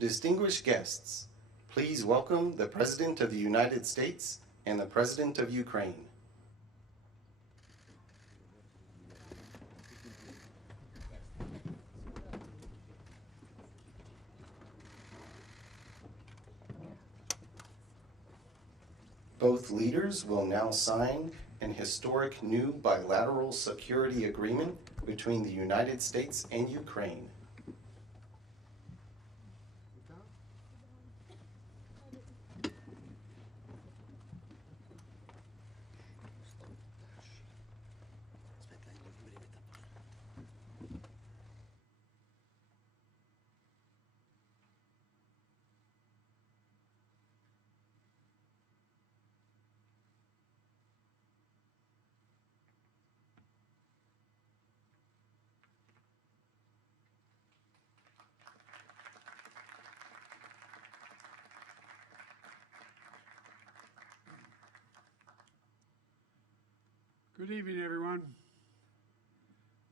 Distinguished guests, please welcome the President of the United States and the President of Ukraine. Both leaders will now sign an historic new bilateral security agreement between the United States and Ukraine. Good evening, everyone.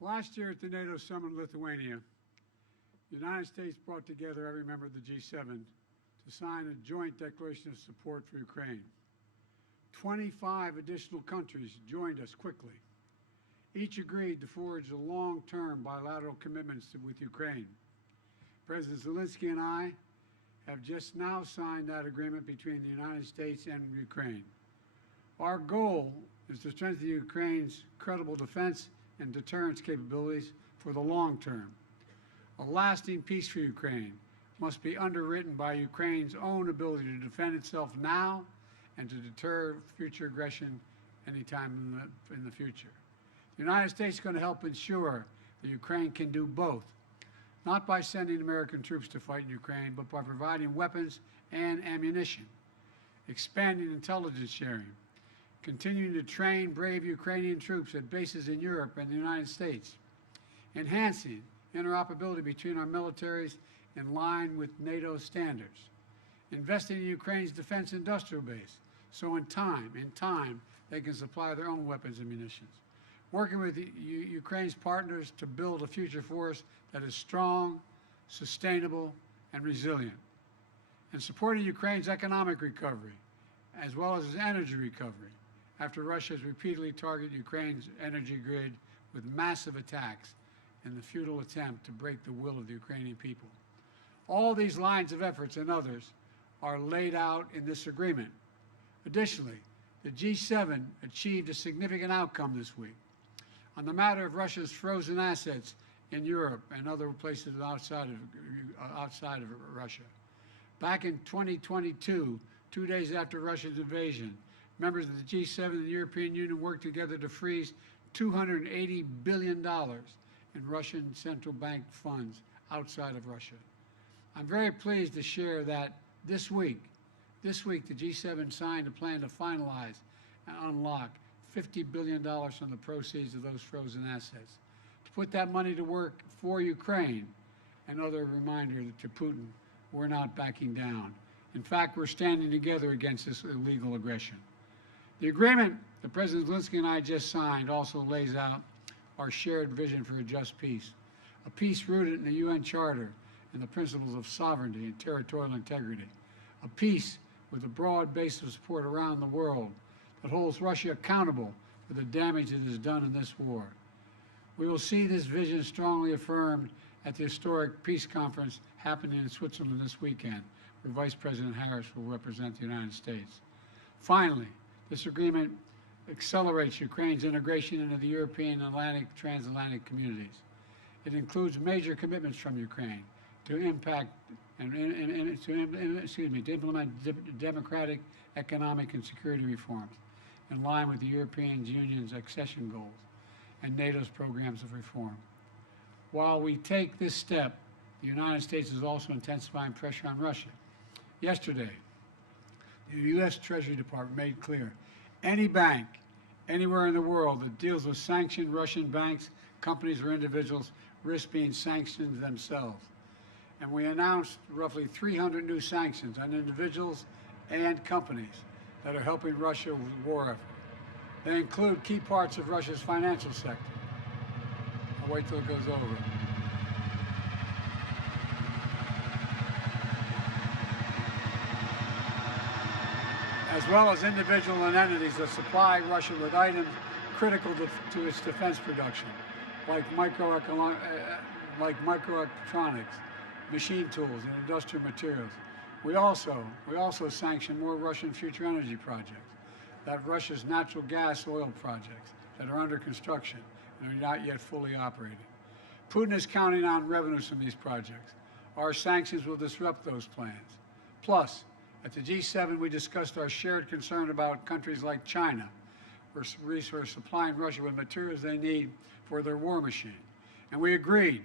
Last year at the NATO summit in Lithuania, the United States brought together every member of the G7 to sign a joint declaration of support for Ukraine. 25 additional countries joined us quickly. Each agreed to forge a long-term bilateral commitments with Ukraine. President Zelenskyy and I have just now signed that agreement between the United States and Ukraine. Our goal is to strengthen Ukraine's credible defense and deterrence capabilities for the long term. A lasting peace for Ukraine must be underwritten by Ukraine's own ability to defend itself now and to deter future aggression anytime in the future. The United States is going to help ensure that Ukraine can do both, not by sending American troops to fight in Ukraine, but by providing weapons and ammunition, expanding intelligence sharing, continuing to train brave Ukrainian troops at bases in Europe and the United States, enhancing interoperability between our militaries in line with NATO standards, investing in Ukraine's defense industrial base so in time they can supply their own weapons and munitions, working with Ukraine's partners to build a future force that is strong, sustainable, and resilient, and supporting Ukraine's economic recovery as well as its energy recovery after Russia has repeatedly targeted Ukraine's energy grid with massive attacks in the futile attempt to break the will of the Ukrainian people. All these lines of efforts and others are laid out in this agreement. Additionally, the G7 achieved a significant outcome this week on the matter of Russia's frozen assets in Europe and other places outside of Russia. Back in 2022, 2 days after Russia's invasion, members of the G7 and the European Union worked together to freeze $280 billion in Russian central bank funds outside of Russia. I'm very pleased to share that this week, the G7 signed a plan to finalize and unlock $50 billion from the proceeds of those frozen assets, to put that money to work for Ukraine. Another reminder to Putin, we're not backing down. In fact, we're standing together against this illegal aggression. The agreement that President Zelenskyy and I just signed also lays out our shared vision for a just peace, a peace rooted in the UN Charter and the principles of sovereignty and territorial integrity, a peace with a broad base of support around the world that holds Russia accountable for the damage it has done in this war. We will see this vision strongly affirmed at the historic peace conference happening in Switzerland this weekend, where Vice President Harris will represent the United States. Finally, this agreement accelerates Ukraine's integration into the European and transatlantic communities. It includes major commitments from Ukraine to implement democratic, economic, and security reforms in line with the European Union's accession goals and NATO's programs of reform. While we take this step, the United States is also intensifying pressure on Russia. Yesterday, the U.S. Treasury Department made clear any bank anywhere in the world that deals with sanctioned Russian banks, companies, or individuals risk being sanctioned themselves. And we announced roughly 300 new sanctions on individuals and companies that are helping Russia with the war effort. They include key parts of Russia's financial sector. I'll wait till it goes over. as well as individual and entities that supply Russia with items critical to its defense production, like microelectronics, machine tools, and industrial materials. We also sanction more Russian future energy projects, that Russia's natural gas oil projects that are under construction and are not yet fully operating. Putin is counting on revenues from these projects. Our sanctions will disrupt those plans. Plus, at the G7, we discussed our shared concern about countries like China, where we're supplying Russia with materials they need for their war machine. And we agreed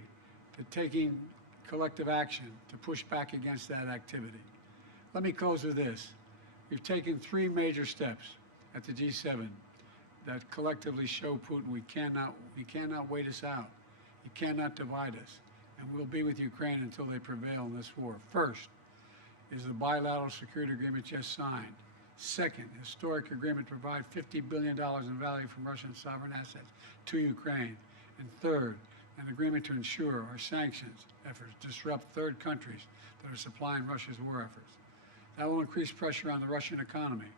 to taking collective action to push back against that activity. Let me close with this. We've taken 3 major steps at the G7 that collectively show Putin we cannot wait us out. He cannot divide us. And we'll be with Ukraine until they prevail in this war. First is the bilateral security agreement just signed. Second, historic agreement to provide $50 billion in value from Russian sovereign assets to Ukraine. And third, an agreement to ensure our sanctions efforts disrupt third countries that are supplying Russia's war efforts. That will increase pressure on the Russian economy.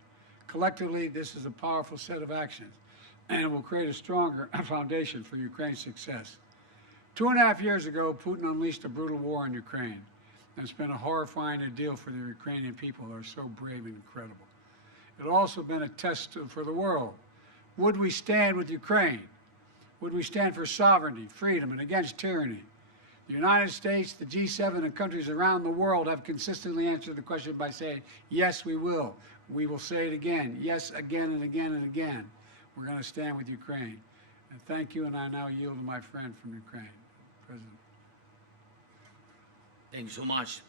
Collectively, this is a powerful set of actions, and it will create a stronger foundation for Ukraine's success. 2.5 years ago, Putin unleashed a brutal war on Ukraine, and it's been a horrifying ordeal for the Ukrainian people who are so brave and incredible. It's also been a test for the world. Would we stand with Ukraine? Would we stand for sovereignty, freedom, and against tyranny? The United States, the G7, and countries around the world have consistently answered the question by saying, yes, we will. We will say it again, yes, again and again and again. We're going to stand with Ukraine. And thank you, and I now yield to my friend from Ukraine, President. Thank you so much,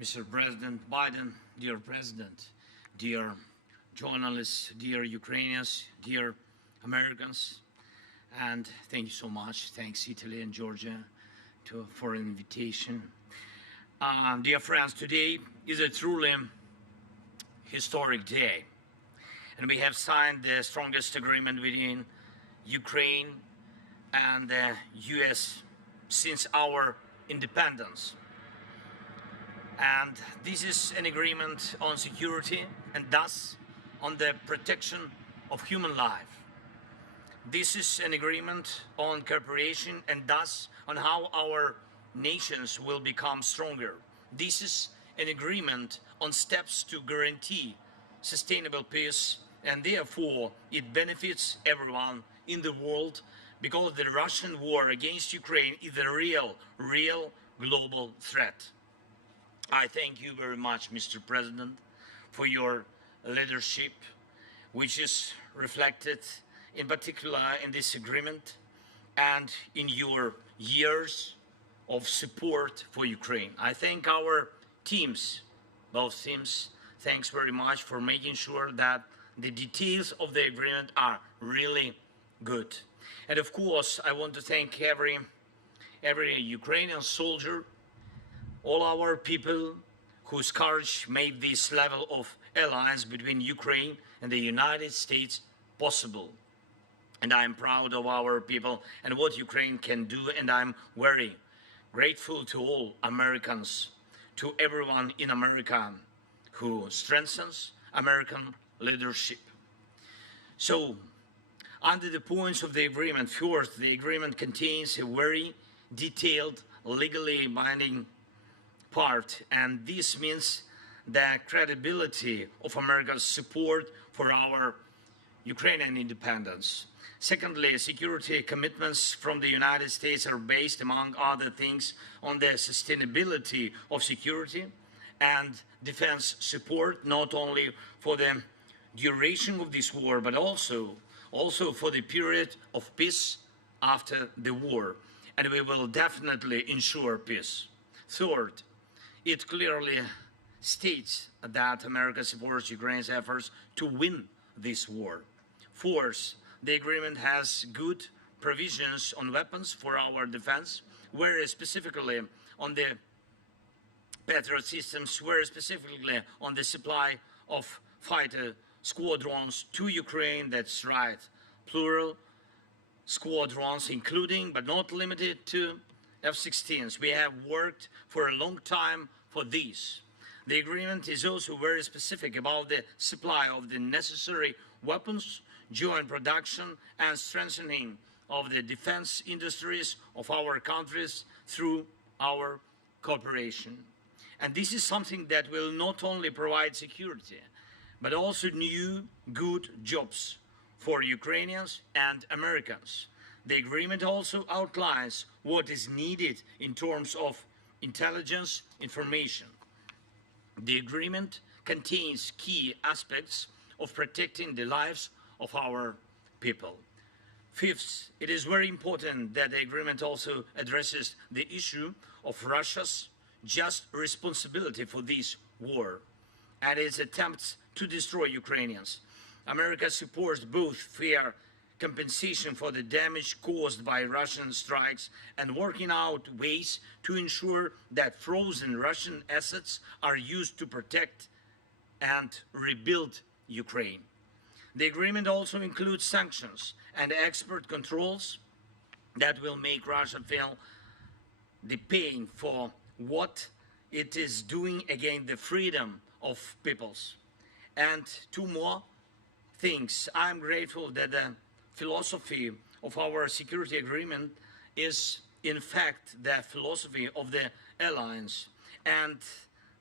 Mr. President Biden, dear President, dear journalists, dear Ukrainians, dear Americans, and thank you so much. Thanks, Italy and Georgia, for an invitation. Dear friends, today is a truly historic day, and we have signed the strongest agreement between Ukraine and the U.S. since our independence. And this is an agreement on security and thus on the protection of human life. This is an agreement on cooperation and thus on how our nations will become stronger. This is an agreement on steps to guarantee sustainable peace, and therefore it benefits everyone in the world, because the Russian war against Ukraine is a real global threat. I thank you very much, Mr. President, for your leadership, which is reflected in particular in this agreement and in your years of support for Ukraine. I thank our teams, both teams. Thanks very much for making sure that the details of the agreement are really good. And of course, I want to thank every Ukrainian soldier, all our people whose courage made this level of alliance between Ukraine and the United States possible. And I'm proud of our people and what Ukraine can do, and I'm very grateful to all Americans, to everyone in America who strengthens American leadership. So, under the points of the agreement, first, the agreement contains a very detailed, legally binding part, and this means the credibility of America's support for our Ukrainian independence. Secondly, security commitments from the United States are based, among other things, on the sustainability of security and defense support, not only for the duration of this war, but also for the period of peace after the war. And we will definitely ensure peace. Third, it clearly states that America supports Ukraine's efforts to win this war. Fourth, the agreement has good provisions on weapons for our defense, whereas specifically on the Patriot systems, whereas specifically on the supply of fighter squadrons to Ukraine. That's right, plural squadrons, including but not limited to F-16s. We have worked for a long time for this. The agreement is also very specific about the supply of the necessary weapons, joint production, and strengthening of the defense industries of our countries through our cooperation. And this is something that will not only provide security, but also new, good jobs for Ukrainians and Americans. The agreement also outlines what is needed in terms of intelligence information. The agreement contains key aspects of protecting the lives of our people. Fifth, it is very important that the agreement also addresses the issue of Russia's just responsibility for this war and its attempts to destroy Ukrainians. America supports both fair compensation for the damage caused by Russian strikes and working out ways to ensure that frozen Russian assets are used to protect and rebuild Ukraine. The agreement also includes sanctions and export controls that will make Russia feel the pain for what it is doing against the freedom of peoples. And two more things. I'm grateful that the philosophy of our security agreement is in fact the philosophy of the alliance, and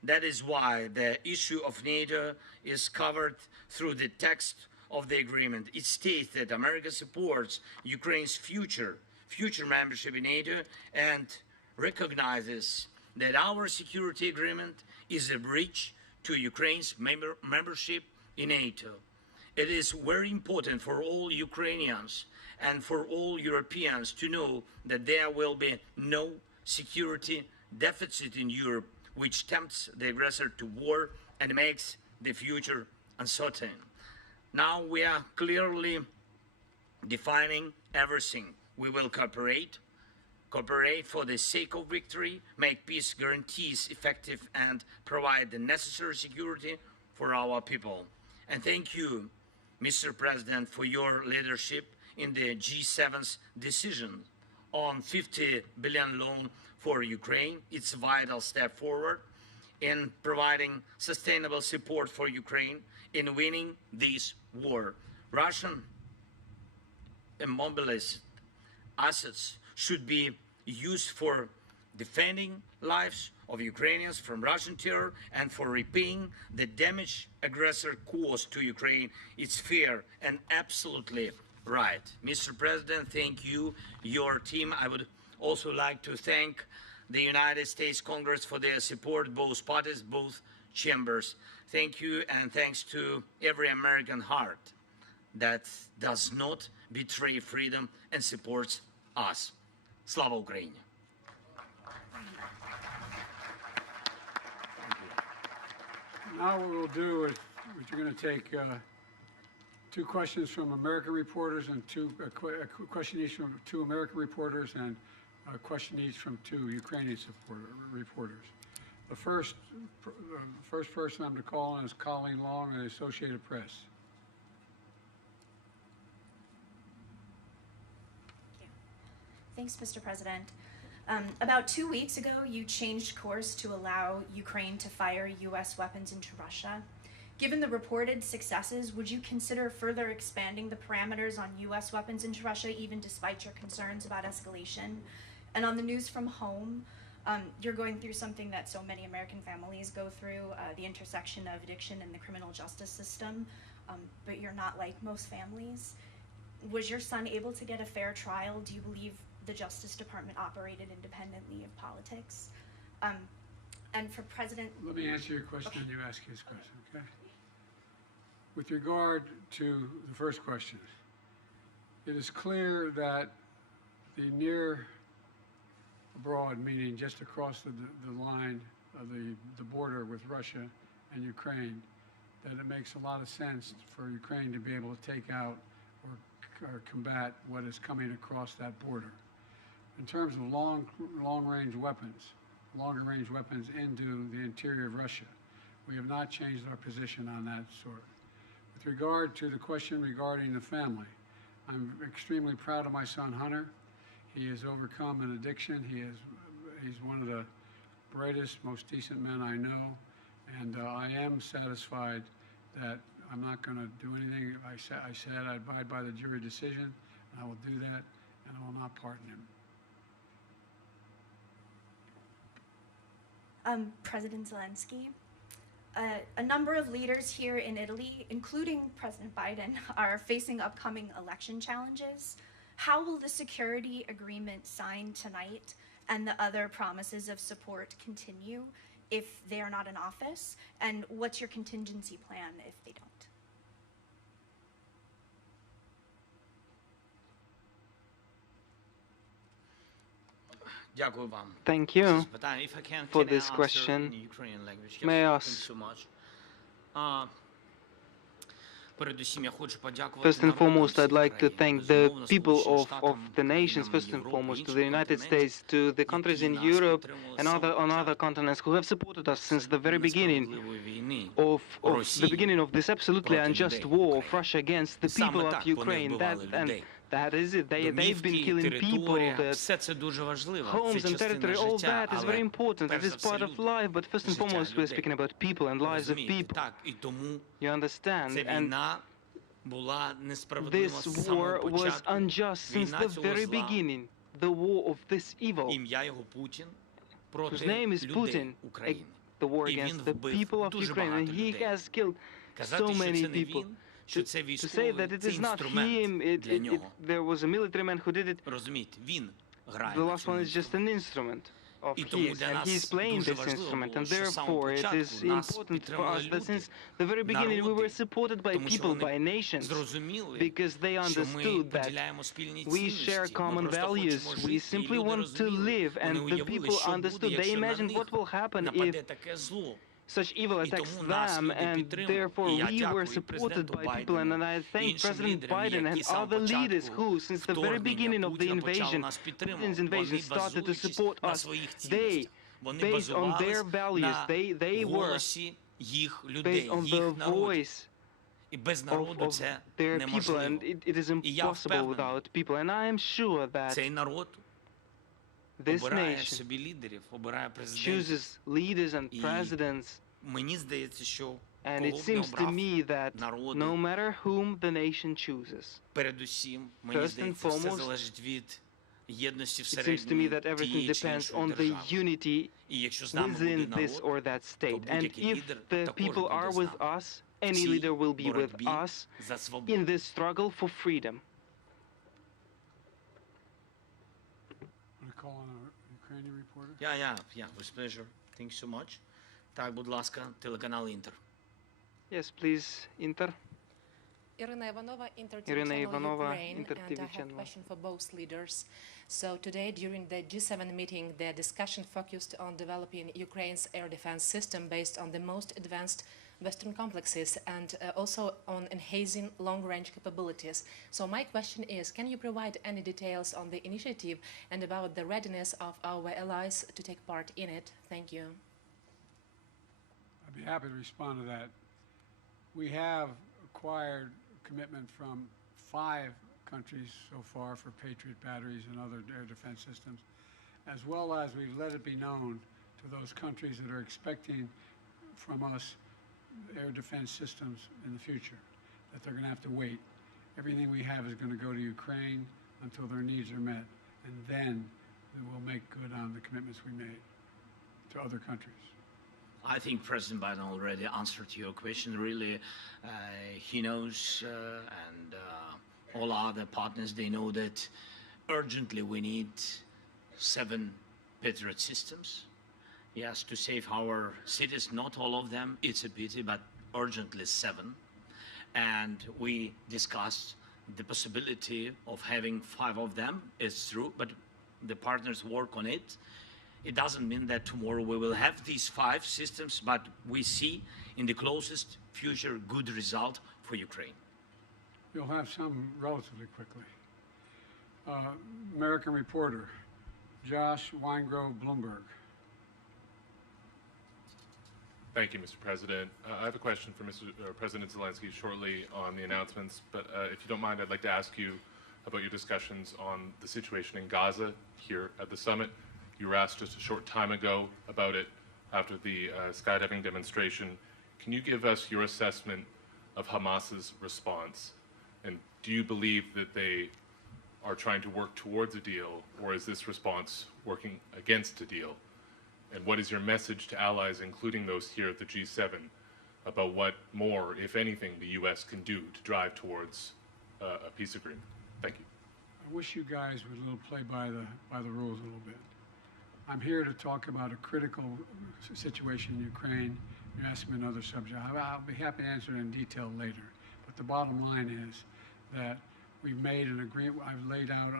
that is why the issue of NATO is covered through the text of the agreement. It states that America supports Ukraine's future membership in NATO and recognizes that our security agreement is a bridge to Ukraine's membership in NATO. It is very important for all Ukrainians and for all Europeans to know that there will be no security deficit in Europe, which tempts the aggressor to war and makes the future uncertain. Now we are clearly defining everything. We will cooperate for the sake of victory, make peace guarantees effective, and provide the necessary security for our people. And thank you, Mr. President, for your leadership in the G7's decision on 50 billion loan for Ukraine. It's a vital step forward in providing sustainable support for Ukraine in winning this war. Russian immobilized assets should be used for defending lives of Ukrainians from Russian terror and for repaying the damage aggressor caused to Ukraine. It's fair and absolutely right. Mr. President, thank you, your team. I would also like to thank the United States Congress for their support, both parties, both chambers. Thank you, and thanks to every American heart that does not betray freedom and supports us. Slava Ukraini! Now what we'll do is we're going to take two questions from American reporters and a question each from two American reporters and a question each from two Ukrainian reporters. The first person I'm to call on is Colleen Long of the Associated Press. Thanks, Mr. President. About 2 weeks ago, you changed course to allow Ukraine to fire U.S. weapons into Russia. Given the reported successes, would you consider further expanding the parameters on U.S. weapons into Russia, even despite your concerns about escalation? And on the news from home, you're going through something that so many American families go through, the intersection of addiction and the criminal justice system, but you're not like most families. Was your son able to get a fair trial? Do you believe the Justice Department operated independently of politics? And for President... Let me answer your question and you ask his question, okay? With regard to the first question, it is clear that the near abroad, meaning just across the line of the border with Russia and Ukraine, that it makes a lot of sense for Ukraine to be able to take out or combat what is coming across that border. In terms of long-range weapons, longer-range weapons into the interior of Russia, we have not changed our position on that sort. With regard to the question regarding the family, I'm extremely proud of my son Hunter. He has overcome an addiction. He's one of the brightest, most decent men I know. And I am satisfied that I'm not going to do anything. I said I abide by the jury decision, and I will do that, and I will not pardon him. President Zelenskyy, a number of leaders here in Italy, including President Biden, are facing upcoming election challenges. How will the security agreement signed tonight and the other promises of support continue if they are not in office? And what's your contingency plan if they don't? Thank you for this question. May I ask? First and foremost, I'd like to thank the people of the nations, first and foremost, to the United States, to the countries in Europe and on other continents who have supported us since the very beginning of this absolutely unjust war of Russia against the people of Ukraine. That is it. They've been killing people, homes and territory. All that is very important. It is part of life. But first and foremost, we're speaking about people and lives of people. You understand? And this war was unjust since the very beginning. The war of this evil, whose name is Putin, the war against the people of Ukraine. And he has killed so many people. To say that it is not him, there was a military man who did it. The last one is just an instrument of his, and he's playing this instrument, and therefore it is important for us that since the very beginning we were supported by people, by nations, because they understood that we share common values. We simply want to live, and the people understood. They imagined what will happen if such evil attacks them, and therefore we were supported by people. And I thank President Biden and other leaders who, since the very beginning of the invasion, Putin's invasion, started to support us. They, based on their values, they were based on the voice of their people, and it is impossible without people. And I am sure that this nation chooses leaders and presidents, and it seems to me that no matter whom the nation chooses, first and foremost, it seems to me that everything depends on the unity within this or that state. And if the people are with us, any leader will be with us in this struggle for freedom. Call on a Ukrainian reporter? Yeah, with pleasure. Thank you so much. Так, будь ласка, телеканал Інтер. Yes, please, Inter. Irina Ivanova, Irina Ivanova, Ukraine, Inter and TV I have channel. a question for both leaders. So today, during the G7 meeting, the discussion focused on developing Ukraine's air defense system based on the most advanced Western complexes and also on enhancing long-range capabilities. So my question is, can you provide any details on the initiative and about the readiness of our allies to take part in it? Thank you. I'd be happy to respond to that. We have acquired commitment from 5 countries so far for Patriot batteries and other air defense systems, as well as we've let it be known to those countries that are expecting from us air defense systems in the future, that they're going to have to wait. Everything we have is going to go to Ukraine until their needs are met, and then we will make good on the commitments we made to other countries. I think President Biden already answered your question. Really, he knows, and all other partners, they know that urgently we need 7 Patriot systems. Yes, to save our cities, not all of them, it's a pity, but urgently 7. And we discussed the possibility of having 5 of them. It's true, but the partners work on it. It doesn't mean that tomorrow we will have these 5 systems, but we see in the closest future good result for Ukraine. You'll have some relatively quickly. American reporter, Josh Weingrove, Bloomberg. Thank you, Mr. President. I have a question for President Zelenskyy shortly on the announcements, but if you don't mind, I'd like to ask you about your discussions on the situation in Gaza here at the summit. You were asked just a short time ago about it. after the skydiving demonstration. Can you give us your assessment of Hamas's response? And do you believe that they are trying to work towards a deal, or is this response working against a deal? And what is your message to allies, including those here at the G7, about what more, if anything, the U.S. can do to drive towards a peace agreement? Thank you. I wish you guys would play by the rules a little bit. I'm here to talk about a critical situation in Ukraine. You're asking me another subject. I'll be happy to answer it in detail later. But the bottom line is that we've made an agreement. I've laid out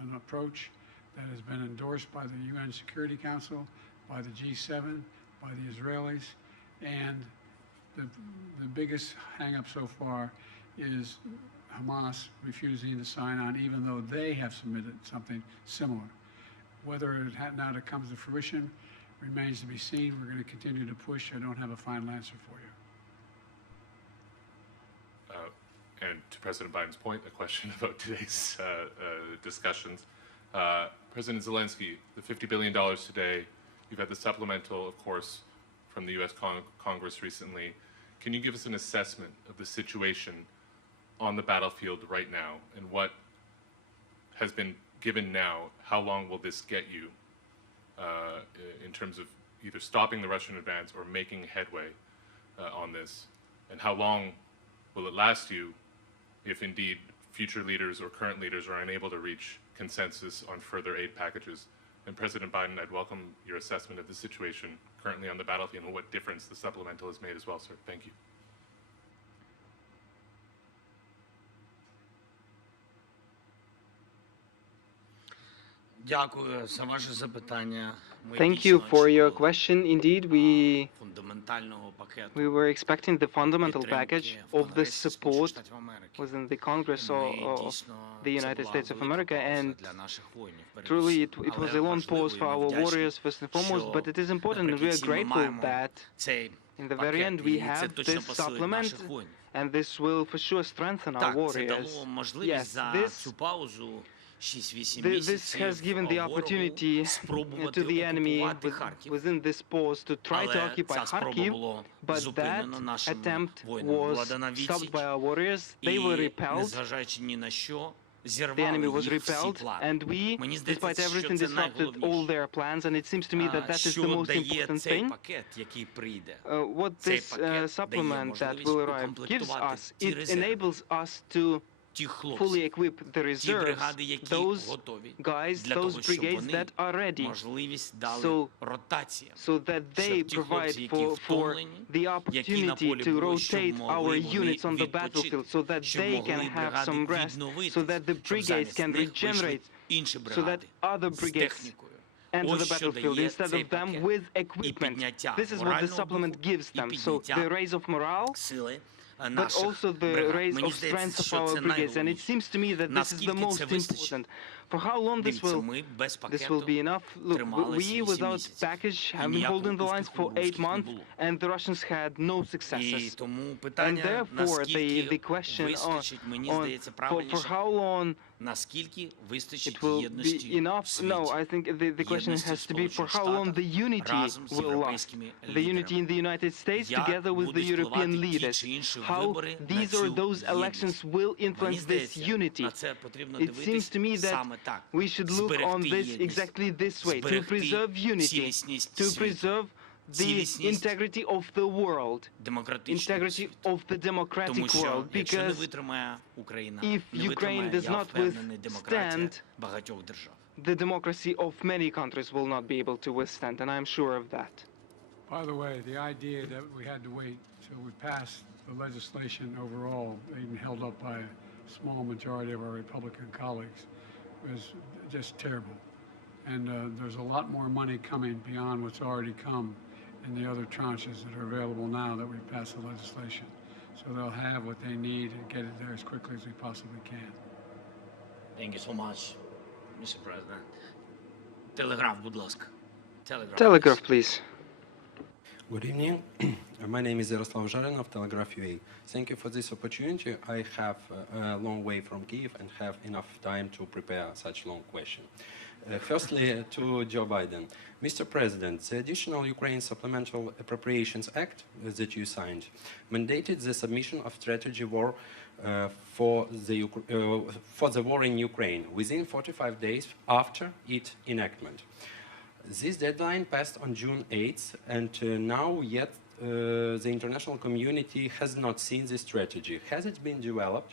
an approach that has been endorsed by the UN Security Council, by the G7, by the Israelis, and the biggest hang-up so far is Hamas refusing to sign on, even though they have submitted something similar. Whether it now that comes to fruition remains to be seen. We're going to continue to push. I don't have a final answer for you. And to President Biden's point, a question about today's discussions. President Zelenskyy, the $50 billion today, you've had the supplemental, of course, from the U.S. Congress recently. Can you give us an assessment of the situation on the battlefield right now, and what has been given now? How long will this get you in terms of either stopping the Russian advance or making headway on this? And how long will it last you if indeed future leaders or current leaders are unable to reach consensus on further aid packages? And President Biden, I'd welcome your assessment of the situation currently on the battlefield and what difference the supplemental has made as well, sir. Thank you. Thank you for your question. Indeed, we were expecting the fundamental package of the support within the Congress of the United States of America, and truly it was a long pause for our warriors first and foremost, but it is important, and we are grateful that in the very end we have this supplement, and this will for sure strengthen our warriors. Yes, this has given the opportunity to the enemy within this pause to try to occupy Kharkiv, but that attempt was stopped by our warriors. They were repelled. The enemy was repelled, and we, despite everything, disrupted all their plans, and it seems to me that that is the most important thing. What this supplement that will arrive gives us, it enables us to fully equip the reserves, those guys, those brigades that are ready, so that they provide for the opportunity to rotate our units on the battlefield, so that they can have some rest, so that the brigades can regenerate, so that other brigades enter the battlefield instead of them with equipment. This is what the supplement gives them. So the raise of morale, but also the raise of strength of our brigades, and it seems to me that this is the most important. For how long this will be enough? Look, we without package have been holding the lines for 8 months, and the Russians had no successes. And therefore, the question for how long it will be enough? No, I think the question has to be for how long the unity will last. The unity in the United States together with the European leaders. How these or those elections will influence this unity. It seems to me that we should look on this exactly this way, to preserve unity, to preserve the integrity of the world, integrity of the democratic world, because if Ukraine does not withstand, the democracy of many countries will not be able to withstand, and I'm sure of that. By the way, the idea that we had to wait till we passed the legislation overall, even held up by a small majority of our Republican colleagues, was just terrible. And there's a lot more money coming beyond what's already come in the other tranches that are available now that we've passed the legislation. So they'll have what they need and get it there as quickly as we possibly can. Thank you so much, Mr. President. Telegraph, будь ласка. Telegraph, please. Good evening. My name is Yaroslav Zharin of Telegraph UA. Thank you for this opportunity. I have a long way from Kyiv and have enough time to prepare such long question. Firstly, to Joe Biden. Mr. President, the additional Ukraine Supplemental Appropriations Act that you signed mandated the submission of strategy war for the war in Ukraine within 45 days after its enactment. This deadline passed on June 8th, and now yet the international community has not seen this strategy. Has it been developed?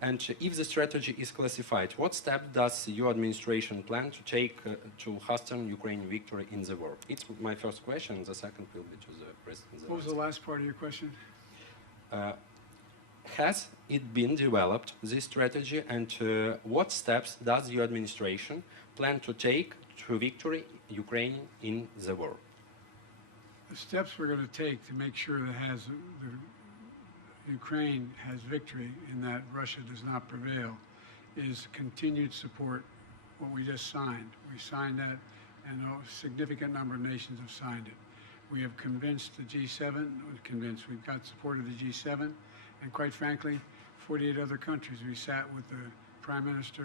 And if the strategy is classified, what steps does your administration plan to take to hasten Ukraine victory in the war? It's my first question. The second will be to the President Zelenskyy. What was the last part of your question? Has it been developed, this strategy, and what steps does your administration plan to take to victory Ukraine in the war? The steps we're going to take to make sure that Ukraine has victory and that Russia does not prevail is continued support, what we just signed. We signed that, and a significant number of nations have signed it. We have convinced the G7, we've got support of the G7, and quite frankly, 48 other countries. We sat with the Prime Minister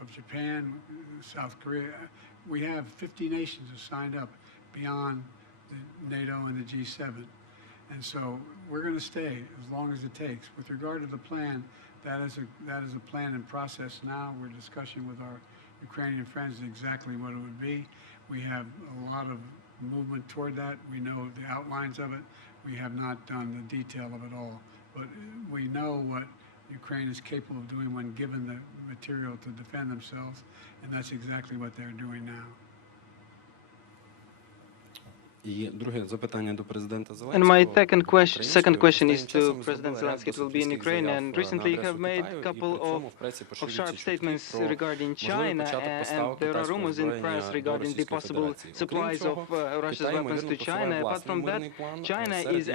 of Japan, South Korea. We have 50 nations have signed up beyond the NATO and the G7. And so we're going to stay as long as it takes. With regard to the plan, that is a plan in process now. We're discussing with our Ukrainian friends exactly what it would be. We have a lot of movement toward that. We know the outlines of it. We have not done the detail of it all. But we know what Ukraine is capable of doing when given the material to defend themselves, and that's exactly what they're doing now. And my second question is to President Zelenskyy. It will be in Ukraine. And recently you have made a couple of sharp statements regarding China, and there are rumors in press regarding the possible supplies of Russia's weapons to China. Apart from that, China is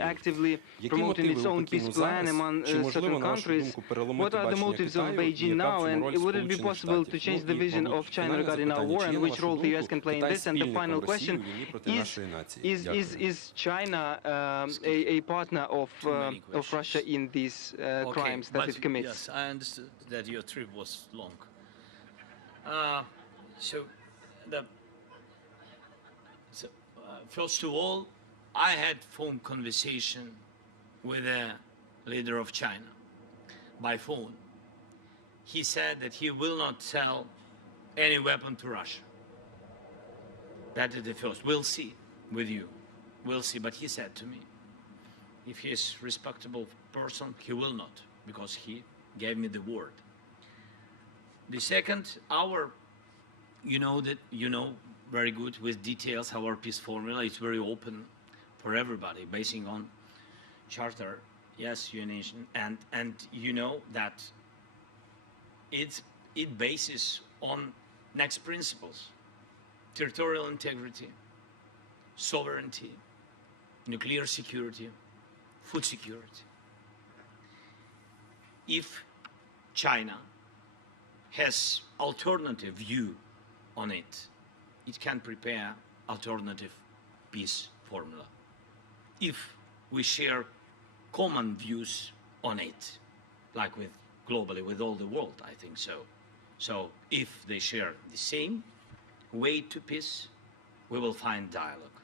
actively promoting its own peace plan among certain countries. What are the motives of Beijing now, and would it be possible to change the vision of China regarding our war, and which role the US can play in this? And the final question is China a partner of Russia in these crimes that it commits? Yes, I understood that your trip was long. First of all, I had phone conversation with the leader of China by phone. He said that he will not sell any weapon to Russia. That is the first. We'll see with you. We'll see. But he said to me, if he is a respectable person, he will not, because he gave me the word. The second, you know very good with details our peace formula. It's very open for everybody, basing on charter, yes, nation, and you know that it bases on next principles: territorial integrity, sovereignty, nuclear security, food security. If China has alternative view on it, it can prepare alternative peace formula. If we share common views on it, like globally with all the world, I think so. So if they share the same way to peace, we will find dialogue.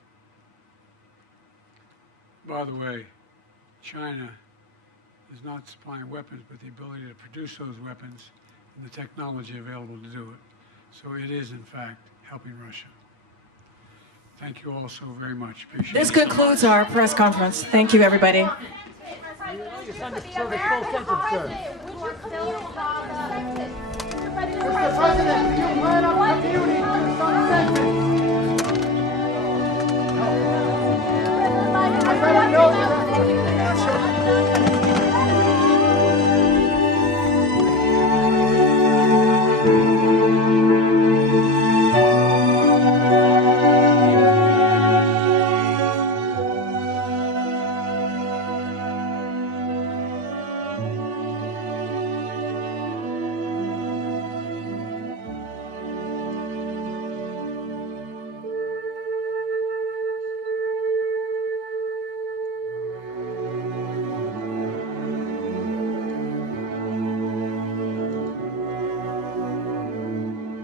By the way, China is not supplying weapons, but the ability to produce those weapons and the technology available to do it. So it is, in fact, helping Russia. Thank you all so very much. Appreciate it. This concludes our press conference. Thank you, everybody. Mr. President, do you plan on continuing to